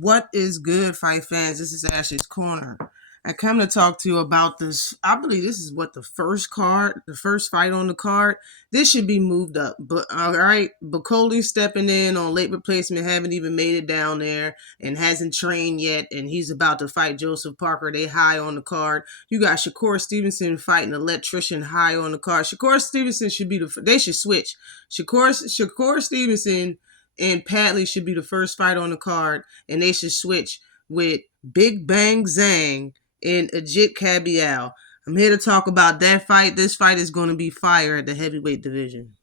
What is good, fight fans? This is Ashley's Corner. I come to talk to you about this. I believe this is what the first fight on the card. This should be moved up. But all right, Bacoli stepping in on late replacement, haven't even made it down there and hasn't trained yet, and he's about to fight Joseph Parker. They high on the card. You got Shakur Stevenson fighting Electrician high on the card. Shakur Stevenson should be they should switch. Shakur Stevenson and Padley should be the first fight on the card, and they should switch with Big Bang Zhang and Agit Kabayel. I'm here to talk about that fight. This fight is going to be fire at the heavyweight division.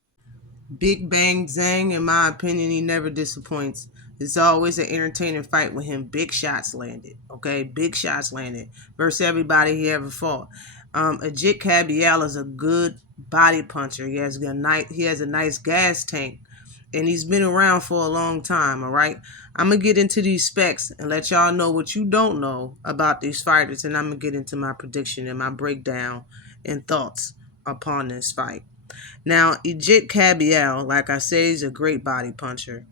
Big Bang Zhang, in my opinion, he never disappoints. It's always an entertaining fight with him. Big shots landed, okay? Big shots landed versus everybody he ever fought. Agit Kabayel is a good body puncher. He has a nice gas tank. And he's been around for a long time, all right? I'm going to get into these specs and let y'all know what you don't know about these fighters. And I'm going to get into my prediction and my breakdown and thoughts upon this fight. Now, Agit Kabayel, like I said, he's a great body puncher.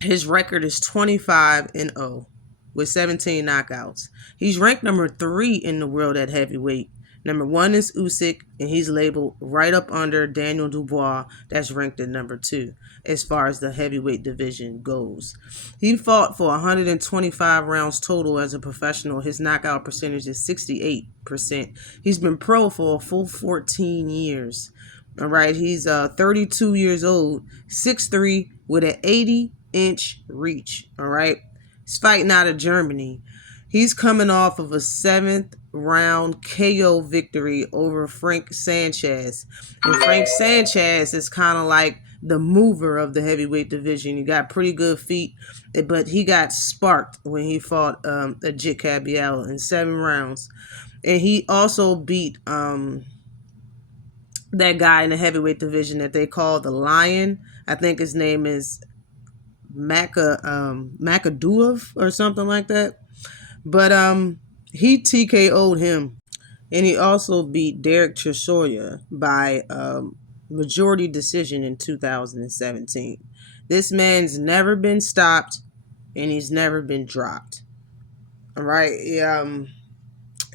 His record is 25-0 with 17 knockouts. He's ranked number 3 in the world at heavyweight. Number 1 is Usyk, and he's labeled right up under Daniel Dubois, that's ranked at number 2 as far as the heavyweight division goes. He fought for 125 rounds total as a professional. His knockout percentage is 68%. He's been pro for a full 14 years. All right, he's 32 years old, 6'3", with an 80-inch reach. All right, he's fighting out of Germany. He's coming off of a 7th round KO victory over Frank Sanchez. And Frank Sanchez is kind of like the mover of the heavyweight division. He got pretty good feet, but he got sparked when he fought Agit Kabayel in 7 rounds. And he also beat that guy in the heavyweight division that they call the Lion. I think his name is Makaduov or something like that. But he TKO'd him. And he also beat Derek Chisora by majority decision in 2017. This man's never been stopped, and he's never been dropped. All right. He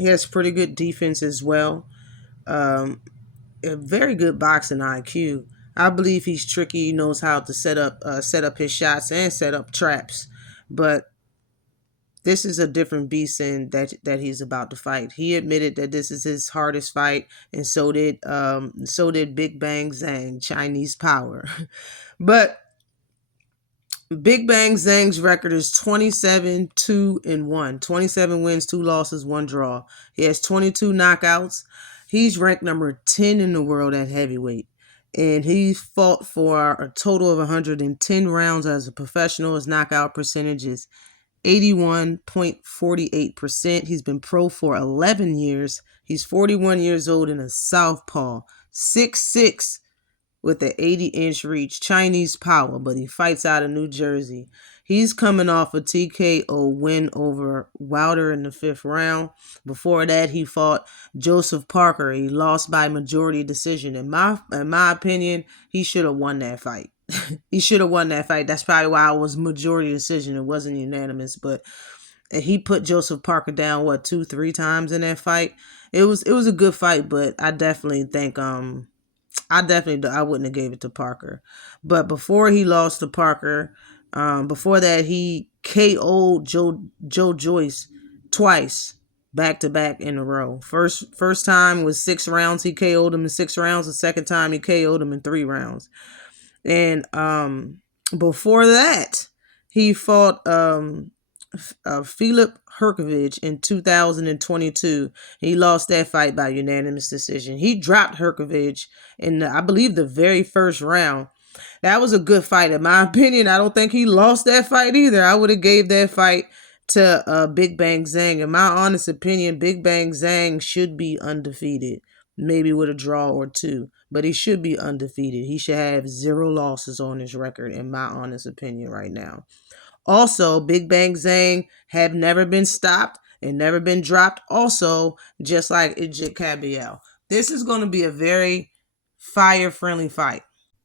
has pretty good defense as well. A very good boxing IQ. I believe he's tricky. He knows how to set up his shots and set up traps. But this is a different beast in that he's about to fight. He admitted that this is his hardest fight, and so did Big Bang Zhang, Chinese power. But Big Bang Zhang's record is 27-2-1. 27 wins, 2 losses, 1 draw. He has 22 knockouts. He's ranked number 10 in the world at heavyweight. And he fought for a total of 110 rounds as a professional. His knockout percentage is 81.48%. He's been pro for 11 years. He's 41 years old and a southpaw. 6'6", with an 80-inch reach. Chinese power, but he fights out of New Jersey. He's coming off a TKO win over Wilder in the 5th round. Before that, he fought Joseph Parker. He lost by majority decision. In my opinion, he should have won that fight. He should have won that fight. That's probably why it was majority decision. It wasn't unanimous, but he put Joseph Parker down 2-3 times in that fight. It was a good fight, but I definitely think I wouldn't have gave it to Parker. But before he lost to Parker, before that he KO'd Joe Joyce twice, back to back in a row. First time was 6 rounds. He KO'd him in 6 rounds. The second time he KO'd him in 3 rounds. And before that, he fought Filip Hrgović in 2022. He lost that fight by unanimous decision. He dropped Hrgović in, I believe, the very first round. That was a good fight, in my opinion. I don't think he lost that fight either. I would have gave that fight to Big Bang Zhang. In my honest opinion, Big Bang Zhang should be undefeated, maybe with a draw or 2. But he should be undefeated. He should have 0 losses on his record, in my honest opinion right now. Also, Big Bang Zhang have never been stopped and never been dropped. Also, just like Agit Kabayel. This is going to be a very fire-friendly fight.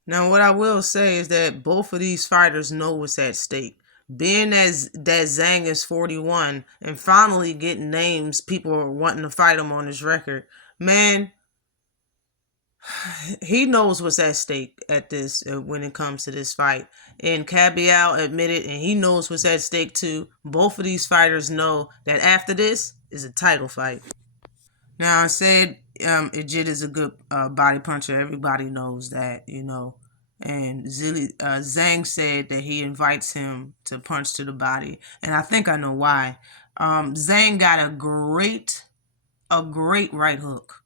Now, what I will say is that both of these fighters know what's at stake. Being that Zhang is 41 and finally getting names, people are wanting to fight him on his record. Man, he knows what's at stake at this when it comes to this fight. And Kabayel admitted, and he knows what's at stake too. Both of these fighters know that after this is a title fight. Now I said Agit is a good body puncher. Everybody knows that, you know. And Zhang said that he invites him to punch to the body, and I think I know why. Zhang got a great right hook.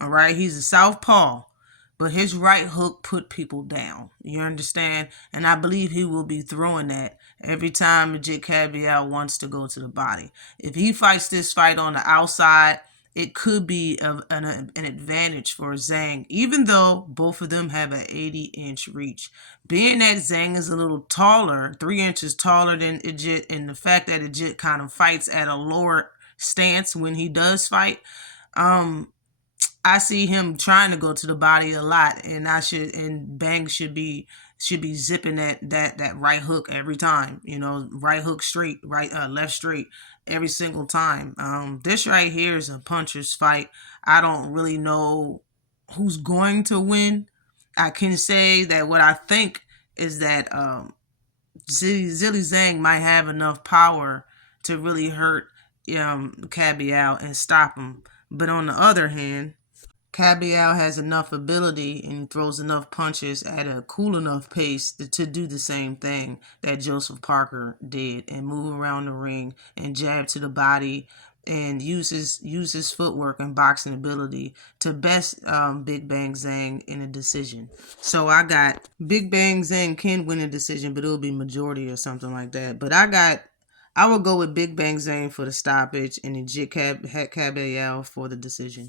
All right, he's a southpaw, but his right hook put people down. You understand? And I believe he will be throwing that every time Agit Kabayel wants to go to the body. If he fights this fight on the outside, it could be an advantage for Zhang, even though both of them have an 80-inch reach. Being that Zhang is a little taller, 3 inches taller than Agit, and the fact that Agit kind of fights at a lower stance when he does fight, I see him trying to go to the body a lot, and Bang should be zipping that right hook every time. You know, right hook straight, right left straight every single time. This right here is a puncher's fight. I don't really know who's going to win. I can say that what I think is that Zhilei Zhang might have enough power to really hurt Kabayel and stop him. But on the other hand, Kabayel has enough ability and throws enough punches at a cool enough pace to do the same thing that Joseph Parker did and move around the ring and jab to the body and use his footwork and boxing ability to best Big Bang Zhang in a decision. So I got Big Bang Zhang can win a decision, but it'll be majority or something like that. But I will go with Big Bang Zhang for the stoppage and Agit Kabayel for the decision.